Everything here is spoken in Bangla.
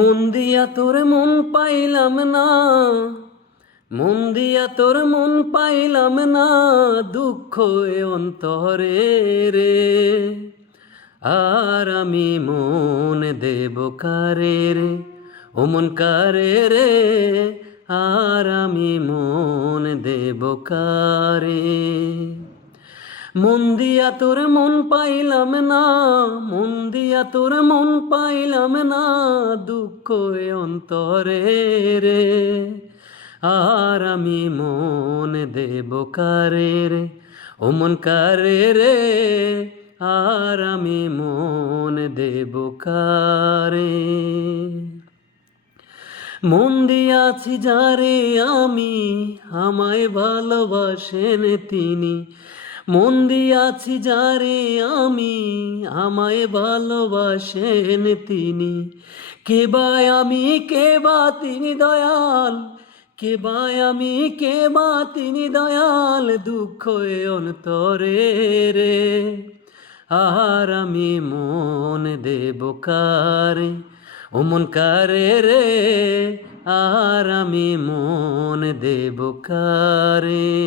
মন দিয়া তোর মন পাইলাম না, মন দিয়া তোর মন পাইলাম না, দুঃখ এ অন্তরে রে। আর আমি মন দেব কারে রে, ও মন কারে রে, আর আমি মন দেব কারে। মন দিয়া তোর মন পাইলাম না, মন দিয়া তোর মন পাইলাম না, দুঃখ এ অন্তরে রে। আর আমি মন দেব কারে রে, ও মন কারে রে, আর আমি মন দেব কারে। মন দিয়াছি যারে আমি, আমায় ভালোবাসেন তিনি। মন দিয়াছি যারে আমি, আমায় ভালোবাসেন তিনি। কে বা আমি, কে বা তিনি দয়াল, কে বা আমি, কে বা তিনি দয়াল, দুঃখ এ অন্তরে রে। আর আমি মন দেব কারে, ও মন কারে রে, আর আমি মন দেব কারে।